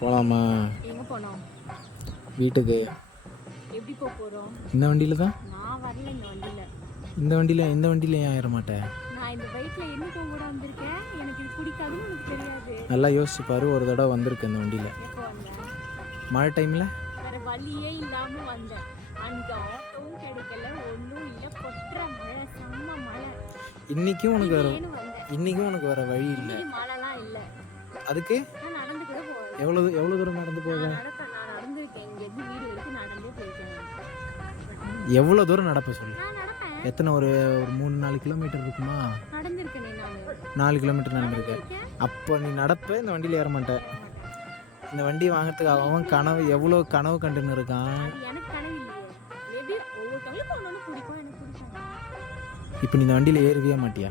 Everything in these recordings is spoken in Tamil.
போகலாமா? எங்க போனோம்? வீட்டுக்கு. எப்படி போறோம்? இந்த வண்டியில் தான். நான் வரல இந்த வண்டியில. இந்த வண்டியில் ஏன் ஏற மாட்டேன்? நான் இந்த பைக்ல என்னைக்கு கூட வந்திருக்கேன். எனக்கு இது பிடிக்காதுன்னு எனக்கு தெரியாது. நல்லா யோசிச்சு பாரு, ஒரு தடவை வந்திருக்கு இந்த வண்டியில். எப்போ வந்தேன்? மழை டைமில். வேற வழியே இல்லாம வந்தேன். அங்க ஆட்டோவும் கிடைக்கல, ஒன்றும் இல்லை. கொட்டுற மழை, செம்ம மழை. இன்னைக்கும் உனக்கு வேற வழி இல்லை. இன்னைக்கு மழைலாம் இல்லை. அதுக்கு நான் நடந்து கூட போவேன். எவ்வளோ தூரம் நடந்து போவேன்? நான் நடந்துருக்கேன். இங்கேருந்து வீடு வரைக்கும் நடந்தே போயிருக்கேன். எவ்வளோ தூரம் நடப்ப சொல்லு. நான் நடப்பேன். எத்தனை? ஒரு 3-4 கிலோமீட்டர் இருக்குமா? நடந்திருக்கேனே நான். 4 கிலோமீட்டர் நடந்திருக்கேன். அப்போ நீ நடப்ப, இந்த வண்டியில் ஏற மாட்டேன். இந்த வண்டி வாங்கிறதுக்கு அவன் கனவு, எவ்வளோ கனவு கண்டுன்னு இருக்கான். எனக்கு கனவு இல்லையே. மேபி ஒவ்வொருத்தவங்களுக்கு ஒன்று பிடிக்கும், எனக்கு பிடிக்கும். இப்போ நீ இந்த வண்டியில் ஏறவே மாட்டியா?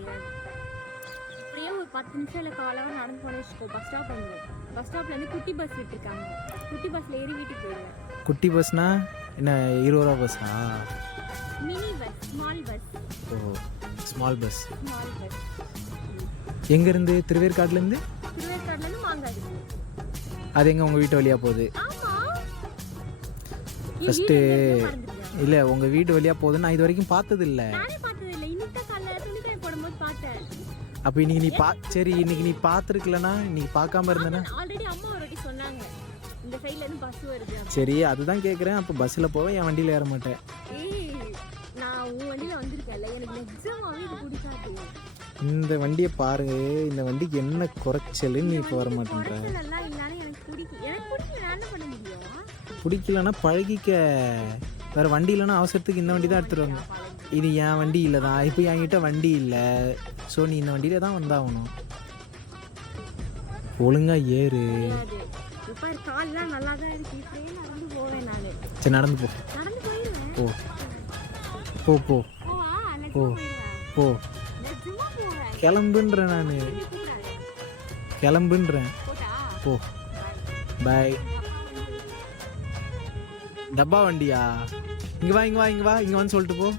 அப்படியே ஒரு 10 நிமிஷம் இல்லை, காலாக நடந்து போன வச்சுக்கோ. பஸ் ஸ்டாப் வந்துடும். பஸ் ஸ்டாப்லேருந்து குட்டி பஸ் விட்டுருக்காங்க. குட்டி பஸ்ஸில் ஏறி வீட்டுக்கு போயிடுவேன். குட்டி பஸ்னா என்ன? 20 ரூபா பஸ்ஸா? Mini bus, small bus. ஓ, ஸ்மால் பஸ். Small bus. எங்கேருந்து? திருவேற்காடுலேருந்து. திருவேற்காடுலேருந்து மாங்காடு. அது எங்கே? உங்கள் வீட்டு வழியாக போகுது? ஆமாம். ஃபஸ்ட்டு இல்லை, உங்கள் வீட்டு வழியாக போகுதுன்னு நான் இது வரைக்கும் பார்த்தது இல்லை. நானே பார்த்தது இல்லை. இன்னைக்கு தான் காலைல துணிக்காய போடும்போது பார்த்தேன். அப்போ இன்னைக்கு நீ சரி, இன்னைக்கு நீ பார்த்துருக்கலனா, இன்னைக்கு பார்க்காம இருந்தேன்னா? ஆல்ரெடி அம்மா ஒரு வாட்டி சொன்னாங்க, இந்த சைட்லேருந்து பஸ் வருது. சரி, அதுதான் கேட்குறேன். அப்போ பஸ்ஸில் போவேன், என் வண்டியில் ஏற மாட்டேன். நான் உன் வண்டியில் வந்திருக்கேன்ல, எனக்கு நிஜமாவே இது பிடிக்காது. இந்த வண்டியை பாருங்க, இந்த வண்டிக்கு என்ன குறைச்சல்? நீ இப்போ வர மாட்டேன்ற. நல்லா இல்லைன்னு எனக்கு பிடிக்கும். எனக்கு பிடிக்கல, நான் என்ன பண்ண முடியும்? பிடிக்கலன்னா பழகிக்க. வேறு வண்டி இல்லைன்னா அவசரத்துக்கு இந்த வண்டி தான் எடுத்துருவாங்க. இது என் வண்டி இல்லை தான். இப்போ என்கிட்ட வண்டி இல்லை. ஸோ நீ இந்த வண்டியில தான் வந்தாகணும். ஒழுங்கா ஏறு. கால்லாம் நல்லா தான் இருக்கு. நடந்து போவேன் நான். சரி, நடந்து போ. நடந்து போயிடுவேன். போ போ போ போ போ. கிளம்புன்றேன் நான். கிளம்புன்றேன். போ. பாய். டப்பா வண்டியா? இங்கே வா, இங்கே வா, இங்கே வா. இங்கே வந்து சொல்லிட்டு போ.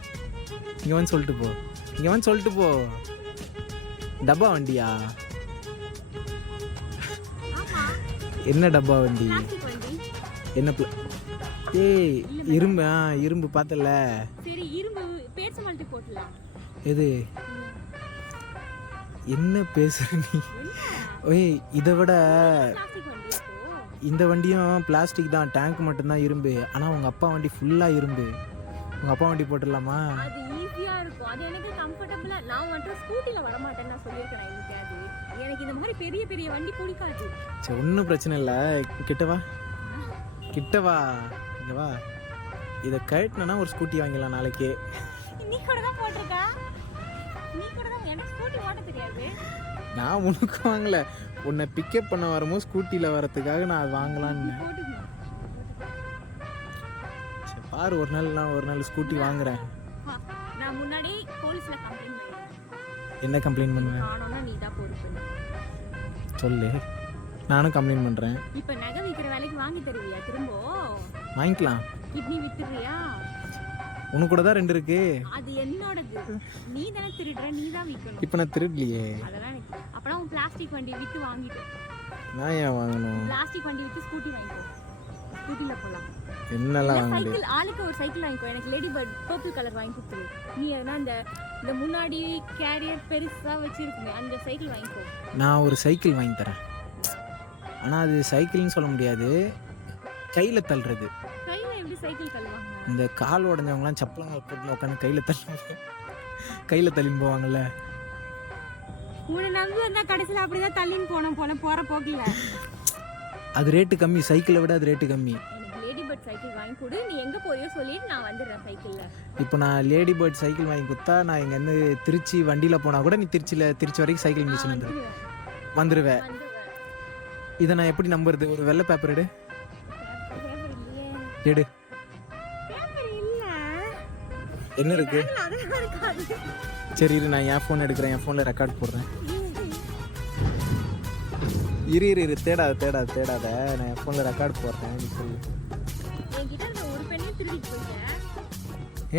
இங்கே வந்து சொல்லிட்டு போ. இங்கே வந்து சொல்லிட்டு போ. டப்பா வண்டியா? என்ன டப்பா வண்டி? என்ன ஏய், இரும்பு. இரும்பு பார்த்தல. சரி, இரும்பு பேச மாட்டே போடலாம். எது? என்ன பேசுற நீ? ஓய், இதை விட இந்த வண்டியும் பிளாஸ்டிக் தான். டேங்க் மட்டும்தான் இரும்பு. ஆனால் உங்கள் அப்பா வண்டி ஃபுல்லாக இரும்பு. உங்கள் அப்பா வண்டி போட்டுடலாமா? அது ஈஸியாக இருக்கும். அது எனக்கு கம்ஃபர்டபுளாக. நான் மட்டும் ஸ்கூட்டியில் வர மாட்டேன்னு நான் சொல்லியிருக்கேன். எனக்கு இந்த மாதிரி பெரிய பெரிய வண்டி பிடிக்காது. சரி, ஒன்றும் பிரச்சனை இல்லை. கிட்டவா, கிட்டவா, இங்கே வா. இதை கழட்டினா ஒரு ஸ்கூட்டி வாங்கிடலாம் நாளைக்கே. நீ கூட தான் போட்டிருக்கா. நீ கூட தான். எனக்கு ஸ்கூட்டி ஓட்ட தெரியாது. நான் உனக்கு வாங்கலை, உன்னை பிக்கப் பண்ண வரும்போது ஸ்கூட்டியில் வரத்துக்காக நான் வாங்கலான்னு. சரி பாரு, ஒரு நாள் ஸ்கூட்டி வாங்குறேன். நான் முன்னாடி போலீஸில் கம்ப்ளைண்ட் பண்ணுவேன். என்ன கம்ப்ளைண்ட் பண்ணுவேன்? ஆனோன்னா நீ தான் பொறுப்பு. சொல்லு, நானும் கம்ப்ளைண்ட் பண்ணுறேன். இப்போ நகை விற்கிற வேலைக்கு வாங்கி தருவியா? திரும்ப வாங்கிக்கலாம். கிட்னி வித்துறியா? உனக்கு கூட தான் 2 இருக்கு. அது என்னோடது. நீ தானே திருடுற, நீ தான் விற்கணும். இப்போ நான் திருடலையே. அதெல்லாம் எனக்கு. அப்புறம் உன் பிளாஸ்டிக் வண்டி விற்று வாங்கிட்டு. நான் ஏன் வாங்கணும்? பிளாஸ்டிக் வண்டி விற்று ஸ்கூட்டி வாங்கிக்கோ. ஸ்கூட்டியில் போகலாம். என்னெல்லாம் வாங்க? சைக்கிள், ஆளுக்கு ஒரு சைக்கிள் வாங்கிக்கோ. எனக்கு லேடி பேர்ட் பர்பிள் கலர் வாங்கி கொடுத்துரு. நீ எதனா இந்த முன்னாடி கேரியர் பெருசாக வச்சுருக்குமே அந்த சைக்கிள் வாங்கிக்கோ. நான் ஒரு சைக்கிள் வாங்கி தரேன். ஆனால் அது சைக்கிள்னு சொல்ல முடியாது, கையில் தள்ளுறது. கையில் எப்படி சைக்கிள் தள்ளுவாங்க? இந்த கால் உடஞ்சவங்களாம் சப்பலங்கள் போட்டு உட்காந்து கையில் தள்ளின்னு போவாங்கல்ல. உன்னை நம்பி வந்தா கடைசியில் அப்படிதான் தள்ளின்னு போனோம் போகிற போக்கில். அது ரேட்டு கம்மி, சைக்கிளை விட அது ரேட்டு கம்மி. எனக்கு லேடி பேர்ட் சைக்கிள் வாங்கி கொடு. நீ எங்கே போயோ சொல்லிட்டு நான் வந்துடுறேன் சைக்கிளில். இப்போ நான் லேடி பேர்ட் சைக்கிள் வாங்கி கொடுத்தா, நான் இங்கேருந்து திருச்சி வண்டியில் போனால் கூட நீ திருச்சி வரைக்கும் சைக்கிள் மிதிச்சு வந்துடுவேன். இதை நான் எப்படி நம்புறது? ஒரு வெள்ளை பேப்பர் எடு. எடு. என்ன இருக்கு? சரி இரு, நான் என் ஃபோன் எடுக்கிறேன். என் ஃபோனில் ரெக்கார்ட் போடுறேன். இரு, தேடாத. நான் என் ஃபோனில் ரெக்கார்ட் போடுறேன். நீ சொல்லு.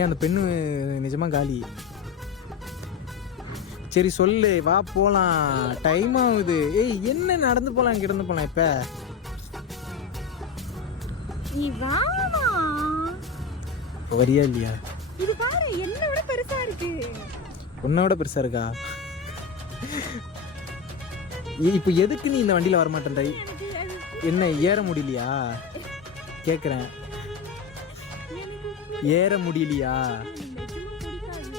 அந்த பெண்ணு நிஜமாக காலி. சரி சொல்லு, வா போகலாம். டைம் ஆகுது. ஏய், என்ன நடந்து போகலாம், இங்கே இருந்து போகலாம். இப்போ நீ வாமா. வரியா இல்லையா? இது பாரு என்ன விட பெருசா இருக்கு. உன்னோட பெருசா இருக்கா? இப்போ எதுக்கு நீ இந்த வண்டியில வர மாட்டேன்ற? என்ன ஏற முடியலையா கேக்குறேன்? ஏற முடியலையா?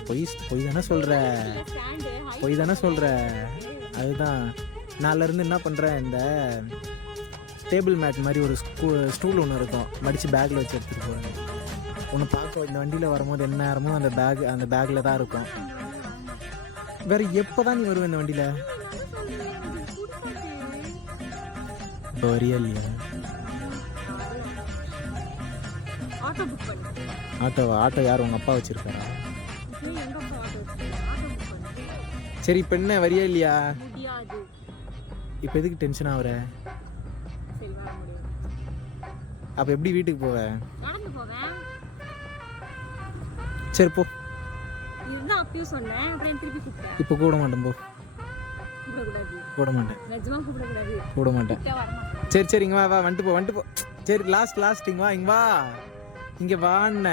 பொய் தானே சொல்ற, பொய் தானே சொல்ற. அதுதான் நாளில் இருந்து என்ன பண்ணுறேன், இந்த டேபிள் மேட் மாதிரி ஒரு ஸ்டூல் ஒன்று இருக்கும், மடித்து பேக்கில் வச்சு எடுத்துகிட்டு போகிறேன். ஒன்று பார்க்க இந்த வண்டியில் வரும்போது என்ன நேரமும் அந்த பேக்கில் தான் இருக்கும். வேறு எப்போ தான் நீ வருவேன் இந்த வண்டியில்? இப்போ வரியா இல்லையா? ஆட்டோ யார் உங்கள் அப்பா வச்சுருக்காரா? சரி இப்போ என்ன வரியா இல்லையா? இப்போ எதுக்கு டென்ஷன் ஆகுற? அப்போ எப்படி வீட்டுக்கு போவ? சரி போ. இப்போ கூட மாட்டேன், போ. கூட மாட்டேன், கூட மாட்டேன். சரி இங்கே வா வந்துட்டு போ. சரி லாஸ்ட் இங்கே வா இங்கே வான்ன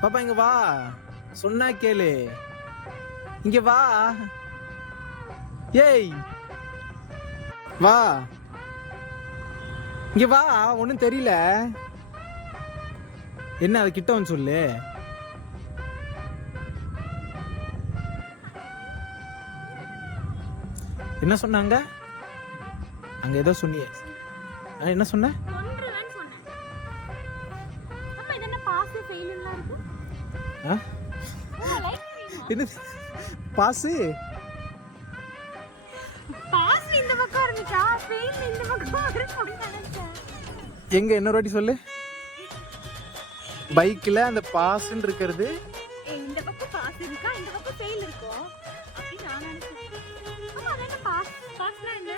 பாப்பா, இங்கே வா சொன்னா கேளு, இங்கே வா. ஏய் வா இங்க வா. ஒன்றும் தெரியல. என்ன அது கிட்ட வந்து சொல்லு. என்ன சொன்னாங்க அங்க? ஏதோ சொன்னியே, என்ன சொன்ன? என்ன பாசு? எங்க என்ன வாட்டி சொல்லு. பைக்ல அந்த பாஸ்ன்னு இருக்கிறது இந்த பக்கம் பாஸ் இருக்கா, இந்த பக்கம் ஃபெயில் இருக்கும் அப்படி நான் நினைச்சேன். ஆமா அத பாஸ்னா என்ன?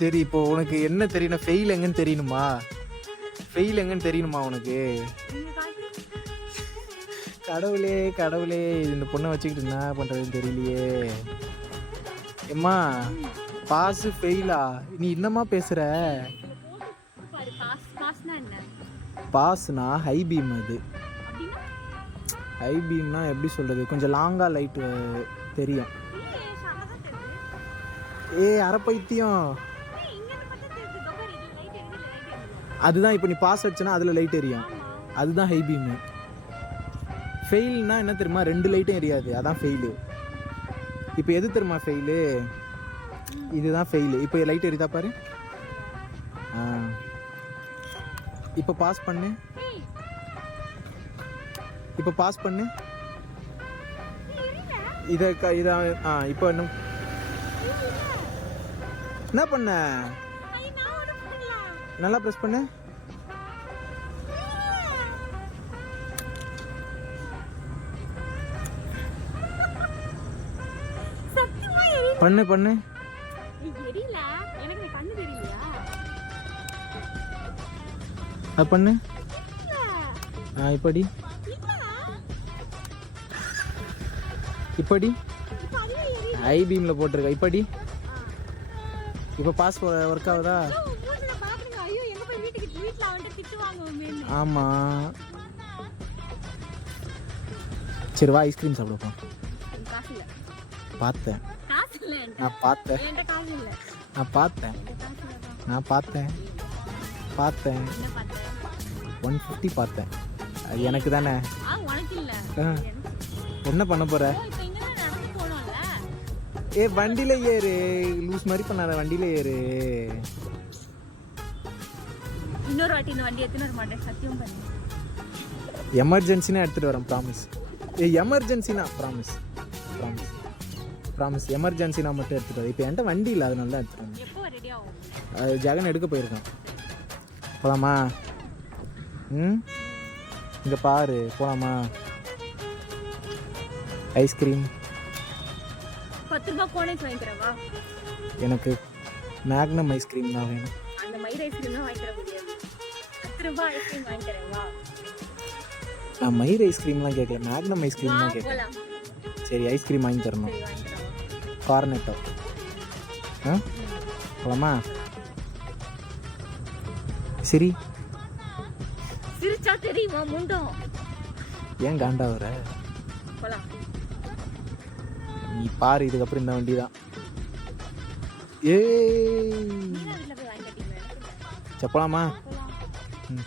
சரி இப்போ உனக்கு என்ன தெரியணும்? ஃபெயில் எங்கன்னு தெரியணுமா? ஃபெயில் எங்கன்னு தெரியணுமா உனக்கு? கடவுளே இந்த பொண்ணை வச்சுக்கிட்டு என்ன பண்றதுன்னு தெரியலையே. எம்மா பாஸ் ஃபெயிலா? நீ என்னமா பேசுற? பாஸ்னா ஹை பீம். அது ஹை பீம்னா எப்படி சொல்றது, கொஞ்சம் லாங்கா லைட் தெரியும். அரைப்பைத்தியம். அதுதான் இப்போ நீ பாஸ் அடிச்சனா அதுல லைட் எரியும், அதுதான் ஹை பீம். ஃபெயில்னா என்ன தெரியுமா? 2 லைட்டும் எரியாது, அதான் ஃபெயிலு. இப்போ எது தெரியுமா ஃபெயிலு? இதுதான் ஃபெயிலு. இப்போ லைட் எரியுதா பாரு. இப்போ பாஸ் பண்ணு. இப்போ பாஸ் பண்ணு. இத இப்போ என்ன பண்ண? நல்லா பிரஸ் பண்ணு. பண்ணு. அது பண்ணு. இப்படி ஐ பீம்ல போட்டிருக்க. இப்படி இப்போ பாஸ் ஒர்க் ஆகுதா? ஆமா. சரி வா ஐஸ்கிரீம் சாப்பிடுப்போம். பார்த்தேன் 150 பார்த்தேன். அது எனக்கு தானே. என்ன பண்ண போற? வண்டியில ஏறு. லூஸ் மாதிரி பண்ணாத, வண்டியில ஏறு. இன்னொரு வாட்டி இந்த வண்டி எடுத்துட்டு வர மாட்டேன், சத்தியம் பண்ணு. எமர்ஜென்சினா எடுத்துட்டு வரேன், ப்ராமிஸ். எமர்ஜென்சினா ப்ராமிஸ். எமர்ஜென்சினா மட்டும் எடுத்துட்டு வரேன். இப்போ என்கிட்ட வண்டி இல்லை, அதனால தான் எடுத்துட்டு வரேன். எப்போ ரெடி ஆகும்? அது ஜெகன் எடுக்க போயிருக்கான். போலாமா? இங்க பாரு, போலாமா? ஐஸ்கிரீம் 10 ரூபாய் கோனேஜ் வாங்கி தரவா? எனக்கு மேக்னம் ஐஸ்கிரீம் தான் வேணும். அந்த மயிர் ஐஸ்கிரீம் தான் வாங்கி தர முடியாது. 10 ரூபாய் ஐஸ்கிரீம் வாங்கி தரவா? நான் மயிர் ஐஸ்கிரீம்லாம் கேட்கல, மேக்னம் ஐஸ்கிரீம் தான் கேட்கல. சரி ஐஸ்கிரீம் வாங்கி தரணும். கார்னெட்டோ. போலாமா? சரி பிடிச்சா தெரியுமா முண்டம்? ஏன் காண்டாவற? போலாம். நீ பாரு, இதுக்கப்புறம் இந்த வண்டி தான். ஏய் நீதான் வீட்டுல போய் வாங்கி கட்டிடுவேன். செப்பலாமா? போலாம். ம்